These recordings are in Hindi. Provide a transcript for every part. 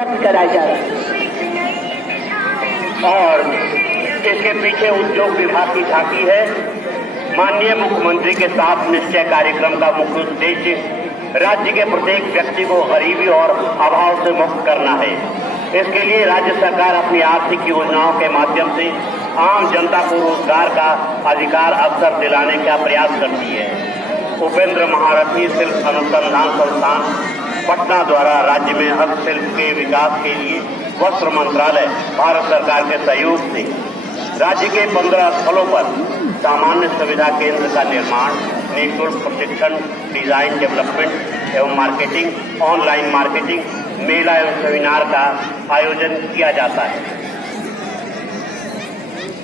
उपलब्ध कराया जा रहा है। और इसके पीछे उद्योग विभाग की झांकी है। माननीय मुख्यमंत्री के साथ निश्चय कार्यक्रम का मुख्य उद्देश्य राज्य के प्रत्येक व्यक्ति को गरीबी और अभाव से मुक्त करना है। इसके लिए राज्य सरकार अपनी आर्थिक योजनाओं के माध्यम से आम जनता को रोजगार का अधिकार अवसर दिलाने का प्रयास करती है। उपेंद्र महारथी शिल्प अनुसंधान संस्थान पटना द्वारा राज्य में हस्तशिल्प के विकास के लिए वस्त्र मंत्रालय भारत सरकार के सहयोग से राज्य के 15 स्थलों पर सामान्य सुविधा केंद्र का निर्माण, निःशुल्क प्रशिक्षण, डिजाइन डेवलपमेंट एवं मार्केटिंग, ऑनलाइन मार्केटिंग, मेला एवं सेमिनार का आयोजन किया जाता है।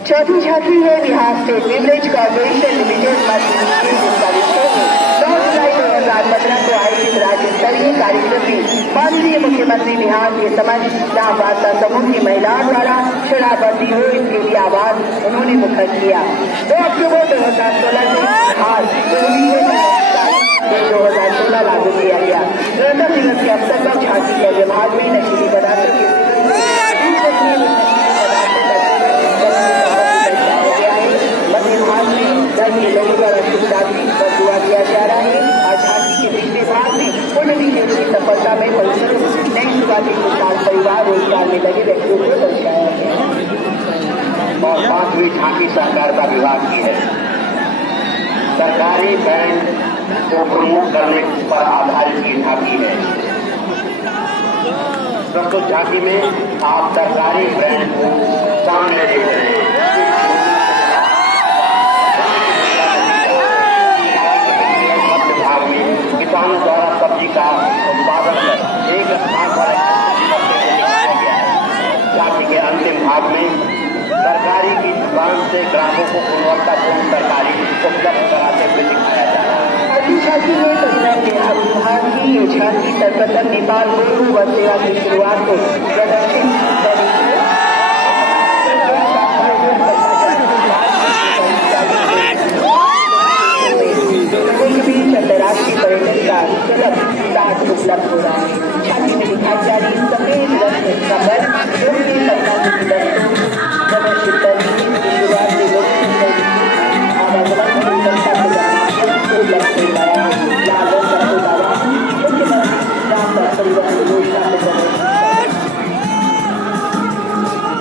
चौथी झांकी है Bihar state beverage corporation limited जुलाई 2015 को आयोजित राज्य स्तरीय कार्यक्रम में माननीय मुख्यमंत्री बिहार के समझ राम वार्ता समूह की महिलाओं द्वारा शराबबंदी हो इसके लिए आवाज उन्होंने मुखर किया। 2 अक्टूबर 2016 से आज 2016 लागू किया गया। गणतंत्र दिवस के अवसर पर झांकी के विभाग में नशीली पदार्थों के लोगों द्वारा बदुआ दिया जा रहा है और झांकी के पिछले भाग में पूर्ण की सफलता में नई शुरुआती किसान परिवार रोजगार में लगे व्यक्तियों को दर्शाया गया। और 5वीं झांकी सहकारिता विभाग की है। सरकारी बैंक को प्रमोट करने पर आधारित ये झांकी है। प्रस्तुत झांकी में आप सरकारी ब्रांड को सामने देख रहे हैं। किसानों द्वारा सब्जी का उत्पादन कर एक स्थान पर झांकी के अंतिम भाग में सरकारी की दुकान से ग्राहकों को गुणवत्तापूर्ण तरकारी उपलब्ध कराते हुए दिखाया जा रहा है। अगली झांकी में विभाग की ये झांकी सर्वप्रथम नेपाल गोरु व सेवा की शुरुआत को प्रदर्शित अंतर्राष्ट्रीय पर्यटन का सुलभ साथ उपलब्ध हो रहा है। झांकी में दिखाई जा रही सफेद रंग कमर प्रदर्शित करने की शुरुआत से लोग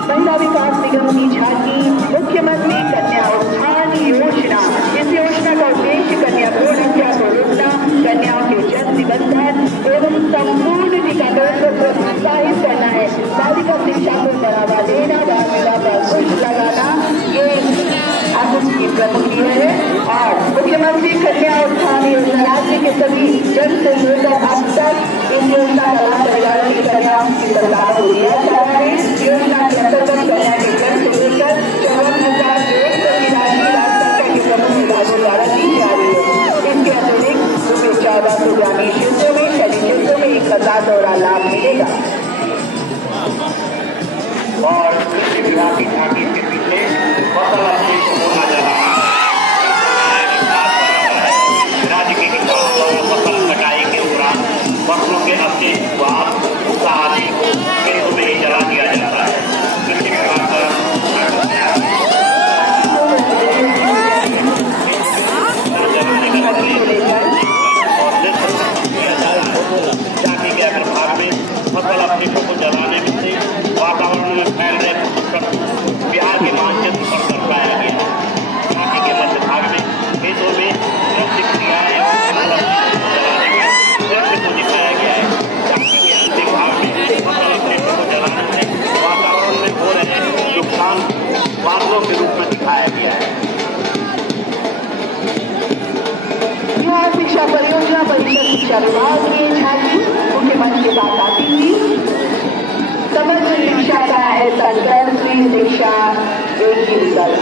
महिला विकास निगम की झांकी मुख्यमंत्री कन्या उत्थान योजना। इस योजना का उद्देश्य कन्या भ्रूण हत्या को रोकना, कन्याओं के जन्म निबंधन एवं संपूर्ण टीकाकरण को प्रोत्साहित करना है। बालिका शिक्षा को बढ़ावा देना, बाल विवाह पर अंकुश लगाना ये की प्रमुख है। और मुख्यमंत्री कन्या उत्थान योजना राज्य के सभी जन से लेकर अब तक इस योजना का लाभ परिवारों की कन्याओं की सरकार को दिया जा रहा है। योजना के अंतर्गत कन्या के जन्म से लेकर 54,000 की राशि राज्य सरकार के प्रमुख विभागों द्वारा दी जा रही है। इसके अतिरिक्त रुपये 1400 ग्रामीण क्षेत्रों में, शहरी क्षेत्रों में 1000 दौरा लाभ मिलेगा। और कृषि विभाग की झांकी के पीछे फसल अवशेष होना जा रहा है। राज्य के किसानों द्वारा फसल कटाई के उपरांत फसलों के अवशेष भूसा आदि को खेतों में ही जला दिया जाता है। कृषि विभाग का झांकी के अग्रभाग में फसल अवशेषों को जलाने से वातावरण में फैल रहे प्रदूषण बिहार के मानचित्र पर दर्शाया गया है। झांकी के मध्य भाग में खेतों में कृषि क्रियाएं जलाने के दृश्य को दिखाया गया है। झांकी के अंतिम भाग में फसल अवशेषों को जलाने से वातावरण में हो रहे नुकसान बादलों के रूप में दिखाया गया है। बिहार शिक्षा परियोजना परिषद शिक्षा विभाग की झांकी मुख्यमंत्री के साथ आती थी। समग्र शिक्षा का है संकल्प, शिक्षा एक ही विकल्प।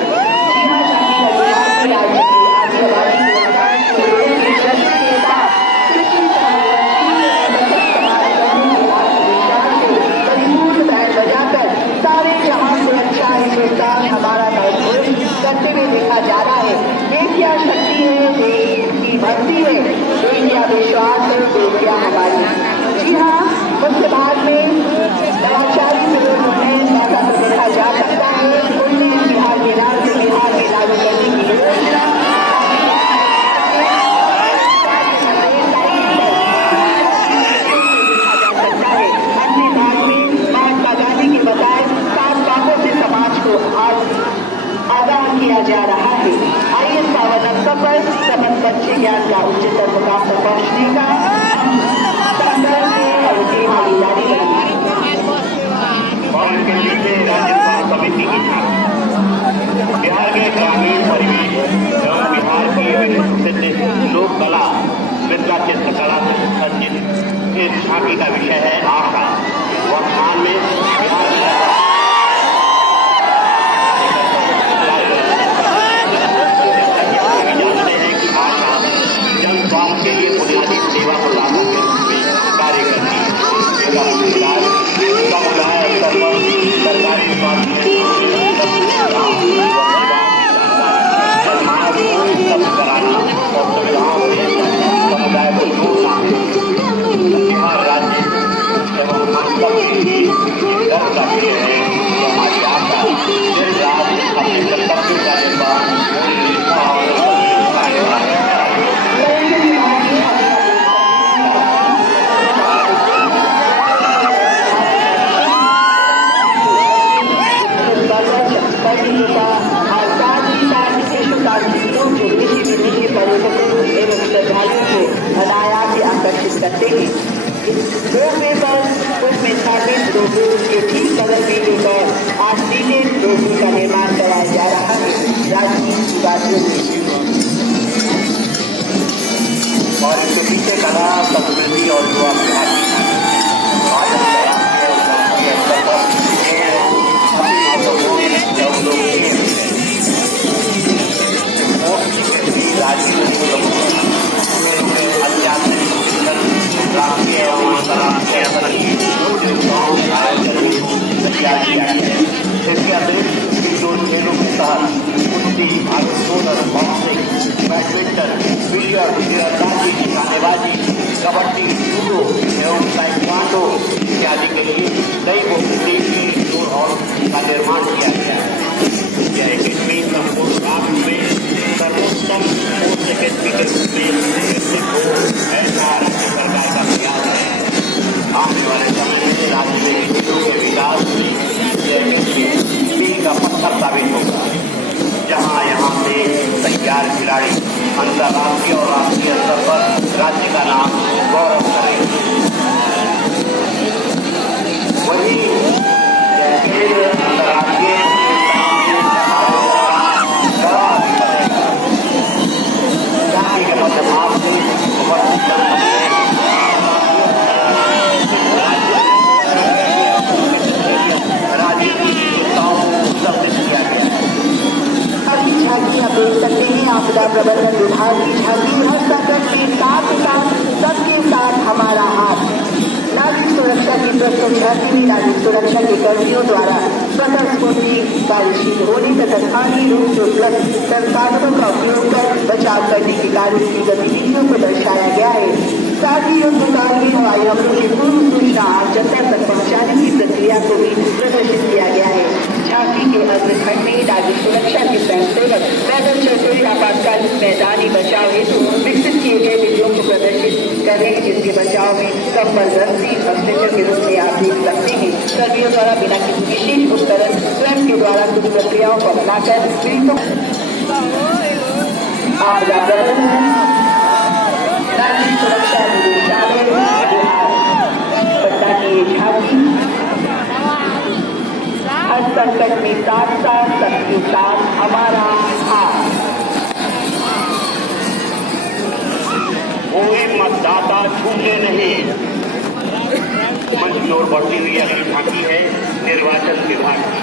परिपूर्ण बैंड बजाकर सारे जहां सुरक्षा हिंदुस्तान हमारा करते हुए देखा जा रहा है। बेटियां शक्ति है, देश की भक्ति है, बेटियां विश्वास है, बेटियां हमारी। जी हाँ, मुख्य भाग में ग्रामीण परिवेश एवं बिहार की प्रसिद्ध लोक कला मिर्जा चित्रकला से सज्जित इस झांकी का विषय है आशा। वर्तमान में बिहार जानते हैं कि आशा जन स्वास्थ्य के लिए बुनियादी सेवा प्रदाता के रूप में कार्य करती है। समुदाय स्तर पर सरकारी स्वास्थ्य कराना और सुविधाओं से समुदाय को जोड़ना बिहार राज्य एवं हम सब के लिए गर्व का विषय है कि हमारी आशा दिन रात अपने कर्तव्य का निर्वाह आकर्षित करते हैं। रोपवे पर उसमें स्थापित रोपवे के ठीक बगल में एक और आस्तीनेट रोपवे का निर्माण कराया जा रहा है। राजनीतिक बातों में और इसके पीछे कला संस्कृति और युवा राष्ट्रीय एवं अंतर्राष्ट्रीय इसके अतिरिक्त इंडोर खेलों के तहत कुश्ती, भारोत्तोलन, बॉक्सिंग, बैडमिंटन, बिलियर्ड, तीरंदाजी, निशानेबाजी, कबड्डी, जूडो एवं ताइक्वांडो इत्यादि के लिए कई देशी इंडोर हॉल का निर्माण किया गया है। यह एकेडमी संपूर्ण राष्ट्र में सर्वोत्तम स्पोर्ट्स एकेडमी के रूप में ऐसा राज्य सरकार का प्रयास है। आने वाले समय में राज्य में खेलों के विकास में यह एकेडमी का पत्थर साबित होगा, जहाँ यहाँ से तैयार खिलाड़ी अंतर्राष्ट्रीय और राष्ट्रीय स्तर पर राज्य का नाम गौरव करेंगे। वही खेल अंतर्राष्ट्रीय जाति के मध्यभाग से झांकियां देख सकते हैं। आपदा प्रबंधन विभाग की झांकी हर संकट के साथ सबके साथ हमारा हाथ। नागरिक सुरक्षा की प्रस्तुत झांकी में नागरिक सुरक्षा के कर्मियों द्वारा स्वतः स्फूर्ति कार्यशील होने तथा स्थानीय रूप से उपलब्ध संसाधनों का उपयोग कर बचाव करने के कार्य की गतिविधियों को दर्शाया गया है। साथ ही युद्धकाल में हवाई हमलों की पूर्व सूचना जनता तक पहुँचाने की प्रक्रिया को भी प्रदर्शित किया गया है। झांकी के अग्रखंड में नागरिक सुरक्षा के स्वयंसेवक पैदल चलते हुए आपातकालीन मैदानी बचाव हेतु विकसित किए गए वीडियो को प्रदर्शित कर रहे हैं, जिसके बचाव में कंबल, रस्सी, ऑक्सीजन के रूप में आप देख सकते हैं। कर्मियों द्वारा बिना किसी विशेष उपकरण स्वयं के द्वारा कुछ प्रक्रियाओं को अपनाकर पीड़ितों नागरिक सुरक्षा पटना की ये झांकी हर संकट में साथ साथ सबके साथ हमारा हाथ। कोई मतदाता छूटे नहीं। मंच की ओर बढ़ती हुई अगली झांकी है निर्वाचन विभाग की।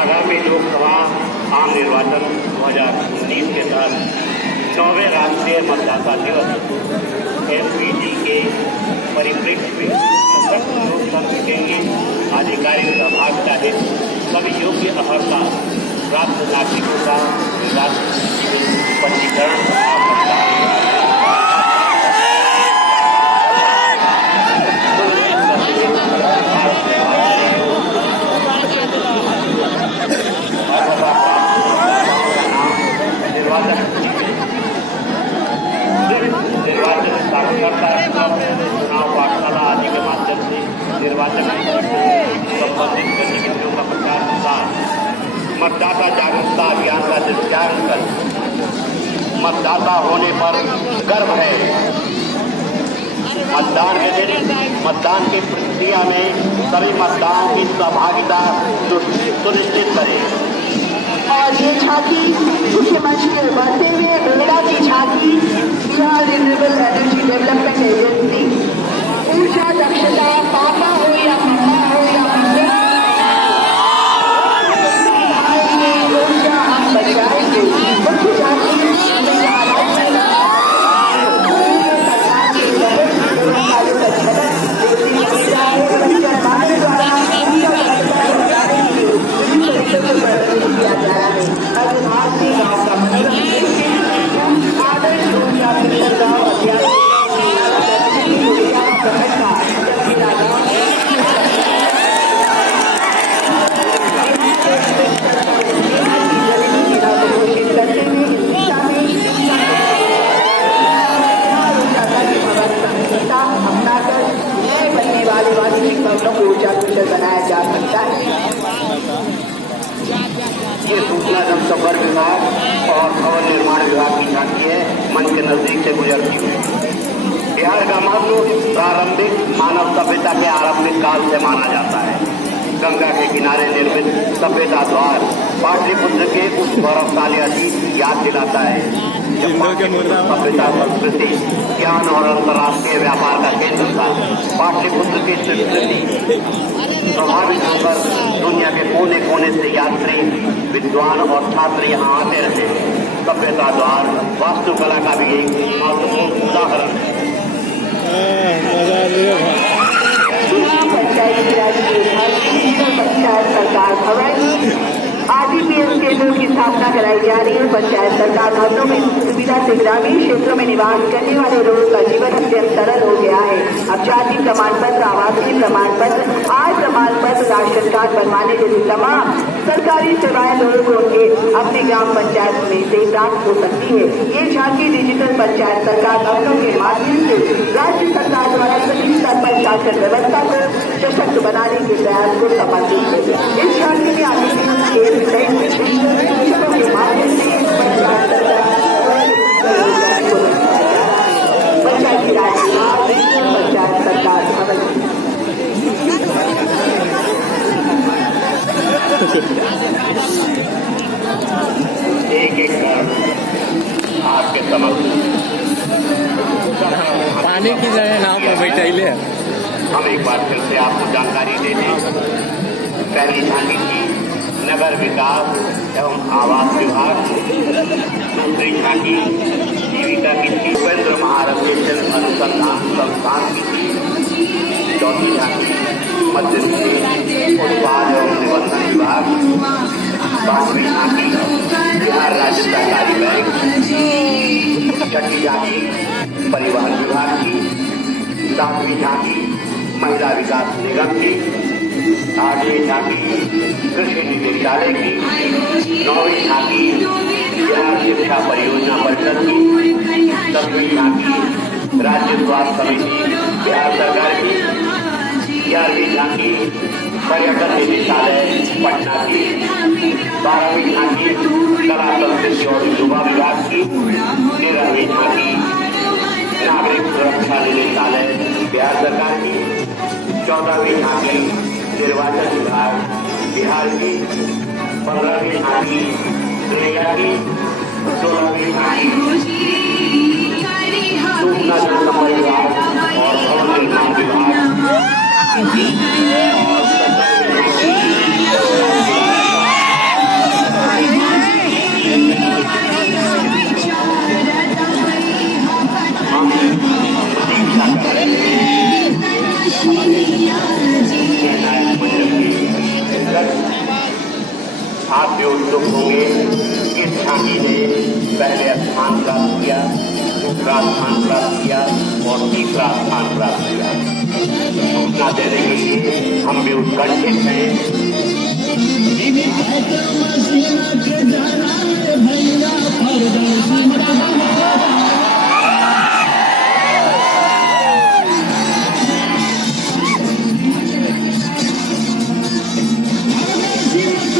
आगामी लोकसभा आम निर्वाचन 2019 के तहत 9वें राष्ट्रीय मतदाता दिवस एमपीटी के परिप्रेक्ष्य में लोकतंत्र के लिए आधिकारिक सहभागिता हेतु सभी योग्य अर्हता प्राप्त नागरिकों का पंजीकरण निर्वाचन साक्षरता चुनाव पाठशाला आदि के माध्यम से निर्वाचन संबंधित गतिविधियों का प्रचार प्रसार, मतदाता जागरूकता अभियान का निर्धारण कर मतदाता होने पर गर्व है। मतदान के दिन मतदान की प्रक्रिया में सभी मतदाताओं की सहभागिता सुनिश्चित करें। और ये झांकी मुख्य मंच के बढ़ते हुए बेड़ा की झांकी Bihar renewable energy development agency ऊर्जा दक्षता पापा हो या मम्मा हो या ऊर्जा हम बचाएंगे। मुख्य झांकी बनाया जा सकता है। ये सूचना जनसंपर्क विभाग और भवन निर्माण विभाग की झांकी है, मंच के नजदीक से गुजरती हुई। बिहार का महत्व प्रारंभिक मानव सभ्यता के आरंभिक काल से माना जाता है। गंगा के किनारे निर्मित सभ्यता द्वार पाटलिपुत्र के उस गौरवशाली अतीत याद दिलाता है जब सभ्यता संस्कृति ज्ञान और अंतर्राष्ट्रीय व्यापार का केंद्र था। पाटलिपुत्र की संस्कृति प्रभावित होकर दुनिया के कोने कोने से यात्री विद्वान और छात्र यहाँ आते रहे। सभ्यता द्वार वास्तुकला का भी एक महत्वपूर्ण उदाहरण है। पंचायती राज पंचायत सरकार भवन आरडीपीएस केंद्रों की स्थापना कराई जा रही है। पंचायत सरकार भवनों में सुविधा से ग्रामीण क्षेत्रों में निवास करने वाले लोगों का जीवन अत्यंत सरल हो गया है। अब जाति प्रमाण पत्र, आवासीय प्रमाण पत्र, आय प्रमाण पत्र, राशन कार्ड बनवाने जैसी तमाम सरकारी सेवाएं लोगों को उनके अपने ग्राम पंचायत में से प्राप्त हो सकती है। ये झांकी डिजिटल पंचायत सरकार भवनों के माध्यम से राज्य सरकार द्वारा सभी स्तर पर शासन व्यवस्था को सशक्त बनाने के प्रयास को समर्पित है। इस झांकी में आगे पंचायती राज पंचायत सरकार भवन एक एक आपके समक्ष पानी की जगह नाव पर बैठे हम एक बार फिर से आपको जानकारी दे दें। पहली झांकी की नगर विकास एवं आवास विभाग, दूसरी झांकी जीविका की थी उपेंद्र महारथेश्वर अनुसंधान संस्थान की थी, चौथी झांकी मध्य प्रदेश उत्पाद एवं निबंधन विभाग, पांचवी झांकी बिहार राज्य सहकारी बैंक, छठी झांकी परिवहन विभाग की, सातवीं झांकी महिला विकास निगम की, आठवीं झांकी कृषि निदेशालय की, नौवीं झांकी बिहार शिक्षा परियोजना परिषद की, 10वीं झांकी राज्य स्वास्थ्य समिति बिहार सरकार की, 11वीं झांकी पर्यटन निदेशालय पटना की, 12वीं झांकी कला संस्कृति और युवा विभाग की, 13वीं झांकी नागरिक सुरक्षा निदेशालय बिहार सरकार की, 14वीं झांकी निर्वाचन विभाग बिहार की, 15वीं झांकी रेया की, 16वीं झांकी सूचना जनसंपर्क विभाग और भवन निर्माण विभाग और 17वीं आप भी उत्सुक होंगे किस झांकी ने पहले स्थान प्राप्त किया, दूसरा स्थान प्राप्त किया और तीसरा स्थान प्राप्त किया। सूचना देने के लिए हम भी उत्कंठित हैं।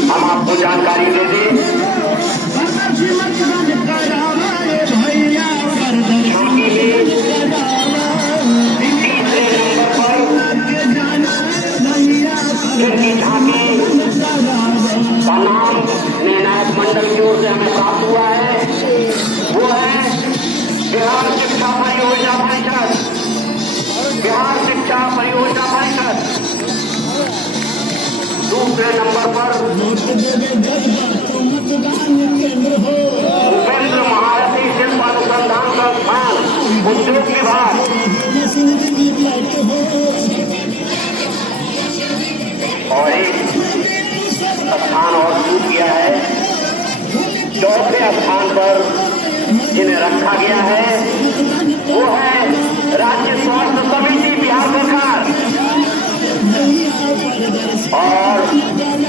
हम आपको जानकारी दे दें, झांकी में तीसरे नंबर पर झांकी का नाम नैनायक रखा गया है वो है राज्य स्वास्थ्य समिति बिहार सरकार। और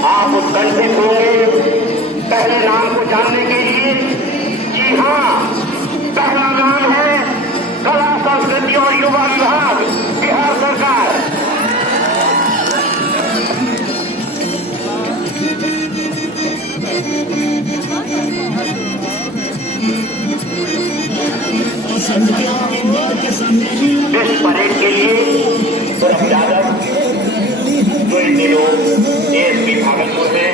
आप उत्कंठित होंगे पहले नाम को जानने के लिए। जी हाँ, पहला नाम है कला संस्कृति और युवा विभाग बिहार सरकार। इस परेड के लिए सौरभ यादव जो इन दिनों एएसपी भागलपुर में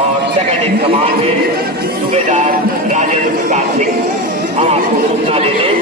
और सेकंड इन कमांड में सूबेदार राजेंद्र प्रताप सिंह हम आपको सूचना दे दें।